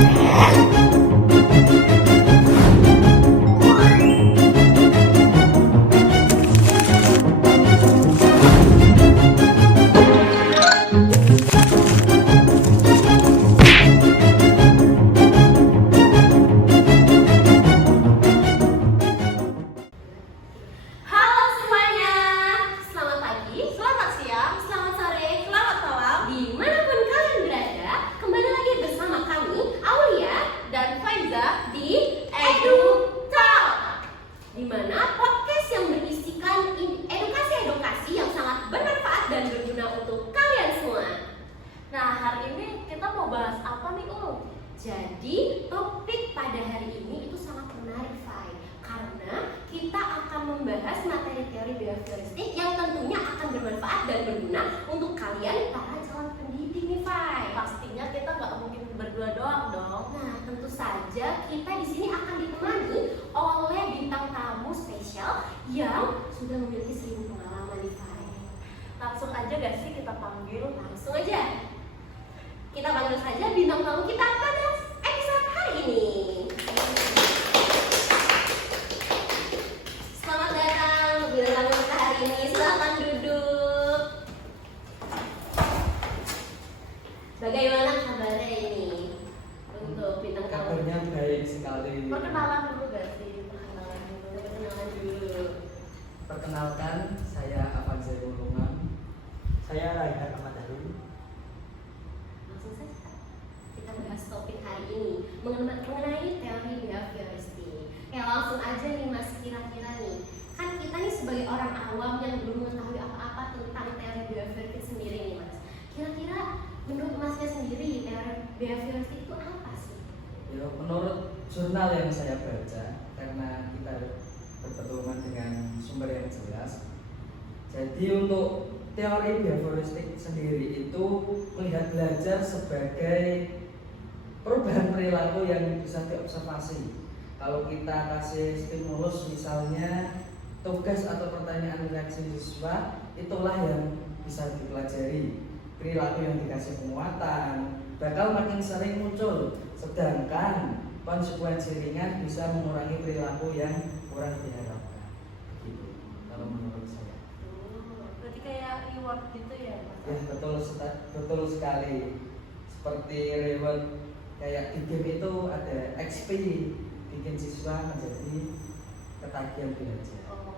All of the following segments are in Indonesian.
Halo semuanya, selamat pagi, selamat siang, selamat sore, selamat malam, dimanapun kalian berada. Kembali lagi bersama kami, Aulia dan Faiza di Edu Talk, di mana podcast yang berisikan edukasi-edukasi yang sangat bermanfaat dan berguna untuk kalian semua. Nah, hari ini kita mau bahas apa nih, Jadi topik pada hari ini itu sangat menarik, Fai, karena kita akan membahas materi teori behavioristik yang tentunya akan bermanfaat dan berguna untuk kalian para calon pendidik nih, Fai. Pastinya kita nggak mungkin berdua doang dong. Nah, tentu saja kita di sini akan ditemani oleh bintang tamu spesial yang sudah memiliki 1000 pengalaman nih, Fai. Langsung aja gak sih kita panggil? Langsung aja kita panggil saja bintang tamu kita pada episode hari ini. Selamat datang bintang tamu kita hari ini. Silakan duduk. Bagaimana kabarnya ini untuk bintang tamu? Kabarnya baik sekali. Perkenalan dulu gak sih? Perkenalan dulu. Perkenalkan, saya Avanza Ulungan. Saya Raihan Ahmad Dahulu. Langsung saja kita bahas topik hari ini mengenai teori behavioristik. Ya langsung aja nih Mas, kira-kira nih, kan kita nih sebagai orang awam yang belum mengetahui apa-apa tentang teori behavioristik sendiri nih Mas. Kira-kira menurut Masnya sendiri teori behavioristik itu apa sih? Ya, menurut jurnal yang saya baca, karena kita berpedoman dengan sumber yang jelas. Jadi untuk teori behavioristik sendiri itu melihat belajar sebagai perubahan perilaku yang bisa diobservasi. Kalau kita kasih stimulus misalnya tugas atau pertanyaan reaksi siswa, itulah yang bisa dipelajari. Perilaku yang dikasih penguatan bakal makin sering muncul, sedangkan konsekuensi ringan bisa mengurangi perilaku yang kurang diharapkan. Begitu kalau menurut saya. Berarti kayak reward gitu ya, Mas? Ya betul sekali. Seperti reward kayak di game itu ada XP, bikin siswa menjadi ketagihan belajar. Oh,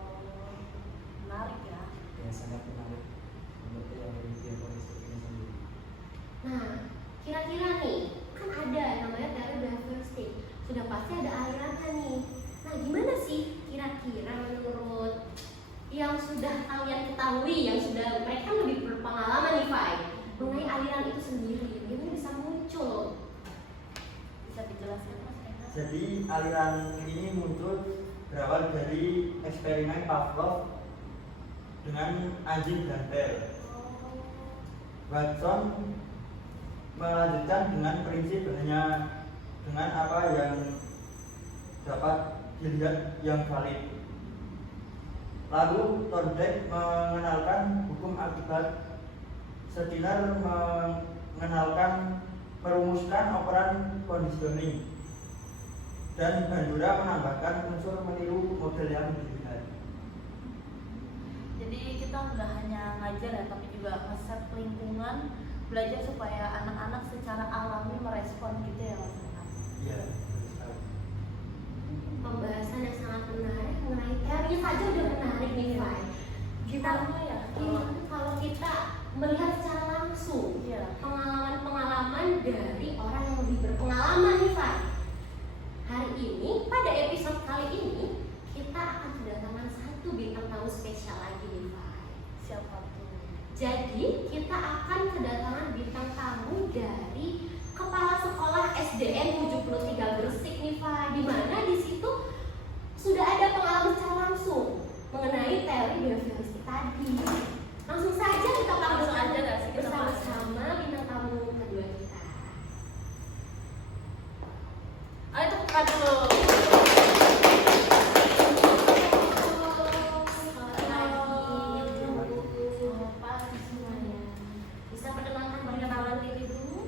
menarik ya. Ya sangat menarik untuk teori behavioristik ini sendiri. Nah, kira-kira nih, kan ada namanya teori behavioristik. Sudah pasti ada alirannya nih. Nah, gimana sih kira-kira menurut yang sudah kalian ketahui, yang sudah mereka lebih berpengalaman nih, Fai, mengenai aliran itu sendiri, gimana bisa muncul? Bisa dijelaskan, Mas? Jadi aliran ini muncul berawal dari eksperimen Pavlov dengan anjing dan bel. Watson melanjutkan dengan prinsip hanya dengan apa yang dapat dilihat yang valid. Lalu Thorndike mengenalkan hukum akibat, Skinner merumuskan operan conditioning, dan Bandura menambahkan unsur meniru model yang dilihat. Jadi kita nggak hanya ngajar ya, tapi juga nge-set lingkungan, belajar supaya anak-anak secara alami merespon gitu ya, Mas? Iya, betul sekali. Pembahasan yang sangat menarik mengenai teorinya saja udah menarik nih, Fai. Gimana ya? Kalau kita melihat secara langsung Iya. pengalaman-pengalaman dari orang yang lebih berpengalaman nih, Fai. Hari ini, pada episode kali ini, kita akan kedatangan satu bintang tamu spesial lagi nih, Fai. Siapa tuh? Jadi, kita akan kedatangan bintang tamu dari Kepala Sekolah SDN 73 Gresik nih, Fai. Di mana di situ sudah ada pengalaman secara langsung mengenai teori behavioristik tadi. Langsung saja kita panggil Langsung aja nggak sih kita bersama-sama bintang tamu kedua kita. Ayo tepuk tangan dulu. Selamat pagi semuanya. Bisa perkenalkan diri dulu?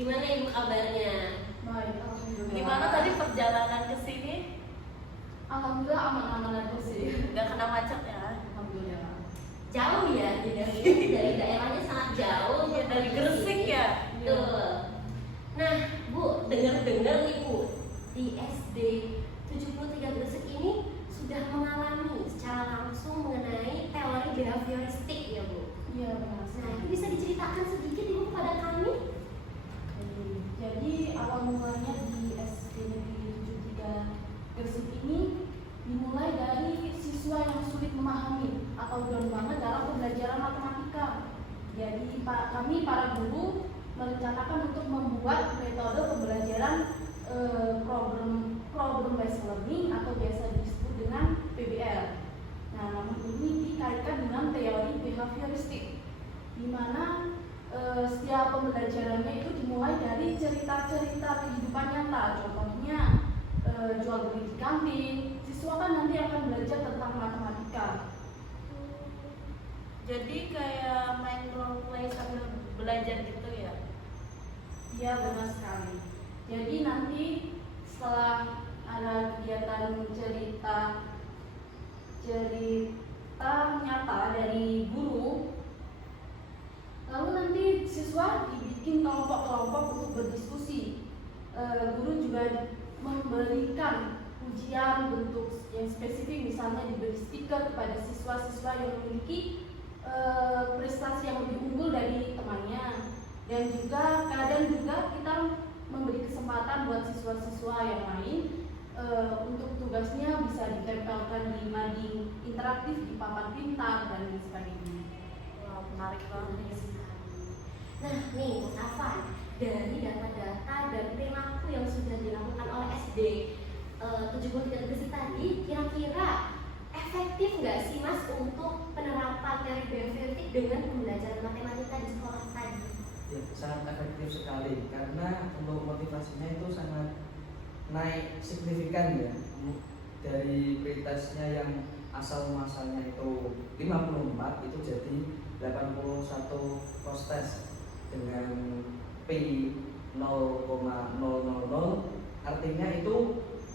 Gimana Ibu kabarnya? Baik, alhamdulillah. Gimana tadi perjalanan ke sini? Alhamdulillah aman-aman aja sih. Gak kena macet ya? Alhamdulillah. Jauh ya, dari daerahnya sangat jauh. Iya, dari Gresik ya? Betul. Nah, Bu, dengar-dengar nih Bu, di SD 73 Gresik ini sudah mengalami secara langsung mengenai teori behavioristik ya Bu. Iya benar. Nah, itu bisa diceritakan sedikit Ibu kepada kami? Jadi awal mulanya di SD Negeri 73 Gresik ini dimulai dari siswa yang sulit memahami atau down banget dalam pembelajaran matematika. Jadi kami para guru merencanakan untuk membuat metode pembelajaran problem based learning atau biasa disebut dengan PBL. Nah, namun ini dikaitkan dengan teori behavioristik, di mana setiap pembelajarannya itu dimulai dari cerita-cerita kehidupan nyata. Contohnya jual beli di kantin. Siswa kan nanti akan belajar tentang matematika. Jadi kayak main role play sambil belajar gitu ya? Iya benar sekali. Jadi nanti setelah ada kegiatan cerita nyata dari guru, lalu nanti siswa dibikin kelompok-kelompok untuk berdiskusi. Guru juga memberikan ujian bentuk yang spesifik, misalnya diberi stiker kepada siswa-siswa yang memiliki prestasi yang lebih unggul dari temannya. Dan juga kadang juga kita memberi kesempatan buat siswa-siswa yang lain untuk tugasnya bisa ditempelkan di mading interaktif di papan pintar dan lain sebagainya. Wah, menarik banget. Nah, nih Mas Afan, dari data-data dan perilaku yang sudah dilakukan oleh SD 73 Gresik tadi, kira-kira efektif nggak sih Mas untuk penerapan teori behavioristik dengan pembelajaran matematika di sekolah tadi? Ya, sangat efektif sekali karena untuk motivasinya itu sangat naik signifikan ya, dari pretestnya yang asal muasalnya itu 54 itu jadi 81 post test dengan P 0,000, artinya itu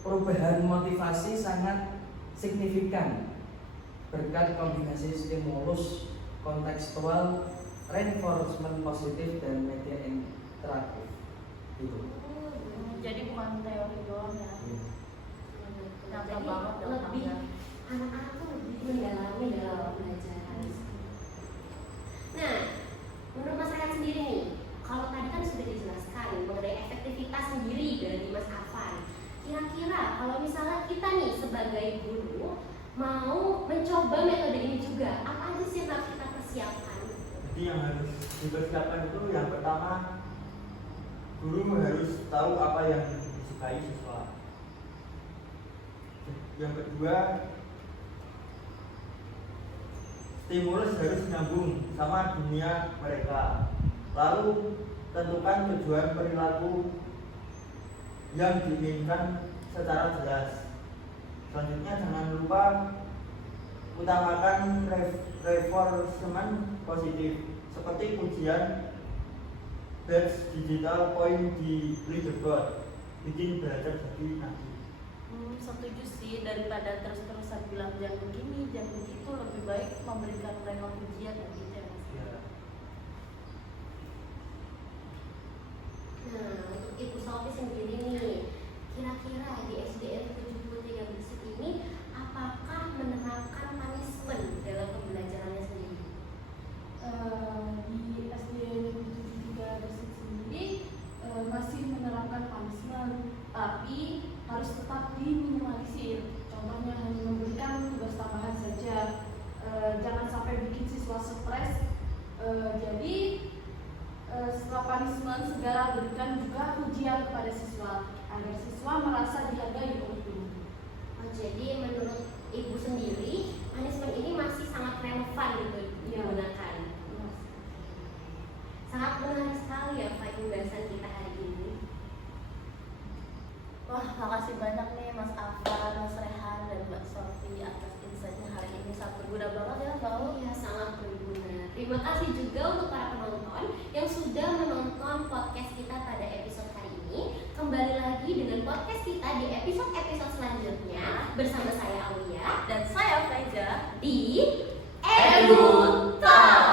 perubahan motivasi sangat signifikan berkat kombinasi stimulus kontekstual, reinforcement positif dan media interaktif gitu. Jadi bukan teori doang ya? Nyata Jadi banget dalam lebih hal. anak-anak tuh lebih mendalami dalam pembelajaran. Nah, menurut masyarakat sendiri nih, kalau tadi kan sudah dijelaskan mengenai efektivitas sendiri dari Mas Afan. Kira-kira kalau misalnya kita nih sebagai guru mau mencoba metode ini juga, apa aja sih yang harus kita persiapkan? Jadi yang harus dipersiapkan itu yang pertama, guru harus tahu apa yang disukai siswa. Yang kedua, stimulus harus nyambung sama dunia mereka. Lalu tentukan tujuan perilaku yang diinginkan secara jelas. Selanjutnya jangan lupa utamakan reinforcement positif seperti ujian badge digital point di leaderboard, bikin belajar jadi nanti. Setuju sih, daripada terus-terusan bilang jangan begini, jangan begitu, lebih baik memberikan mereka ujian dan gitu ya Mas. Ya. Nah, untuk Ibu Sofi sendiri nih, kira-kira di SDN 73 Gresik ini apakah menerapkan punishment dalam pembelajarannya sendiri? Di SD Negeri 73 Gresik sendiri masih menerapkan punishment, tapi harus tetap diminimalisir. Contohnya hanya memberikan tugas tambahan saja, jangan sampai bikin siswa stres. Jadi setelah punishment segera berikan juga ujian kepada siswa agar siswa merasa dihargai oleh guru. Oh, jadi menurut Ibu sendiri punishment ini masih sangat relevan gitu digunakan. Sangat menarik sekali ya Pak pembahasan kita hari ini. Wah, makasih banyak nih Mas Afan, Mas Rehan, dan Mbak Sofi atas insight-nya hari ini. Sangat berguna banget ya Mbak. Iya, sangat berguna. Terima kasih juga untuk para penonton yang sudah menonton podcast kita pada Edu Talk.